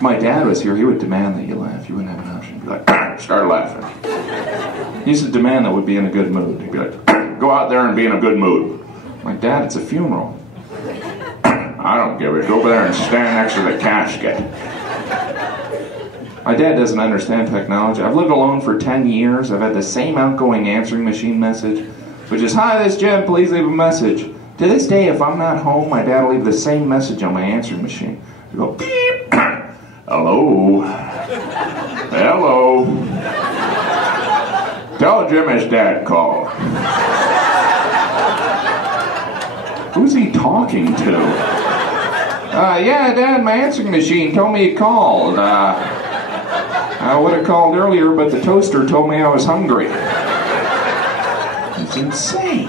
If my dad was here, he would demand that you laugh. You wouldn't have an option. He'd be like, start laughing. He used to demand that we'd be in a good mood. He'd be like, go out there and be in a good mood. I'm like, Dad, it's a funeral. I don't give it. Go over there and stand next to the casket. My dad doesn't understand technology. I've lived alone for 10 years. I've had the same outgoing answering machine message, which is, hi, this is Jim, please leave a message. To this day, if I'm not home, my dad will leave the same message on my answering machine. I go, beep. Hello. Hello. Tell Jim his dad called. Who's he talking to? Yeah, Dad, my answering machine told me he called. I would have called earlier, but the toaster told me I was hungry. It's insane.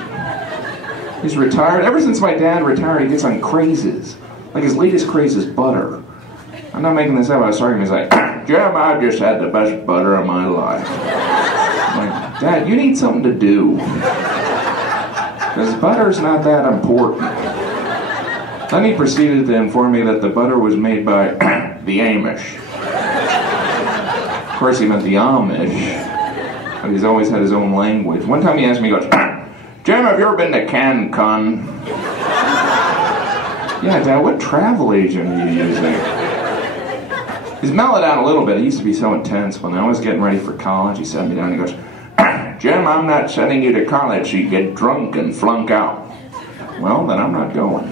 He's retired. Ever since my dad retired, he gets on crazes. Like his latest craze is butter. I'm not making this up. I was talking. He's like, Jim, I've just had the best butter of my life. I'm like, Dad, you need something to do. Because butter's not that important. Then he proceeded to inform me that the butter was made by the Amish. Of course, he meant the Amish. But he's always had his own language. One time he asked me, he goes, Jim, have you ever been to Cancun? Yeah, Dad, what travel agent are you using? He's mellowed out a little bit. He used to be so intense. When I was getting ready for college, he sat me down and he goes, Jim, I'm not sending you to college so you get drunk and flunk out. Well, then I'm not going.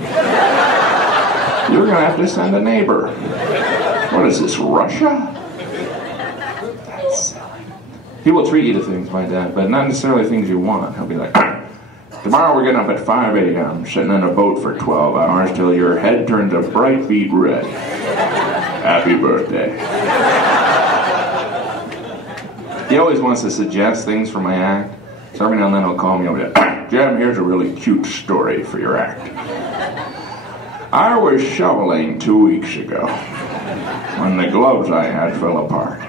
You're going to have to send a neighbor. What is this, Russia? That's silly. He will treat you to things, my dad, but not necessarily things you want. He'll be like, tomorrow we're getting up at 5 a.m., sitting in a boat for 12 hours till your head turns a bright beet red. Happy birthday. He always wants to suggest things for my act. So every now and then he'll call me over there. Jim, here's a really cute story for your act. I was shoveling 2 weeks ago when the gloves I had fell apart.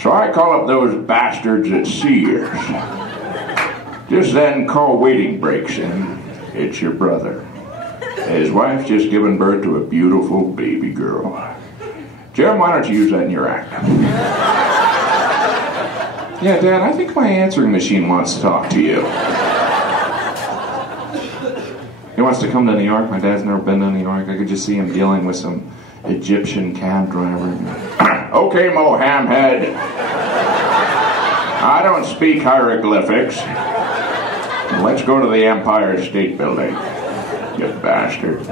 So I call up those bastards at Sears. Just then, call waiting breaks in. It's your brother. His wife's just given birth to a beautiful baby girl. Jim, why don't you use that in your act? Yeah, Dad, I think my answering machine wants to talk to you. He wants to come to New York. My dad's never been to New York. I could just see him dealing with some Egyptian cab driver. Okay, Mohammed. I don't speak hieroglyphics. Let's go to the Empire State Building, you bastard.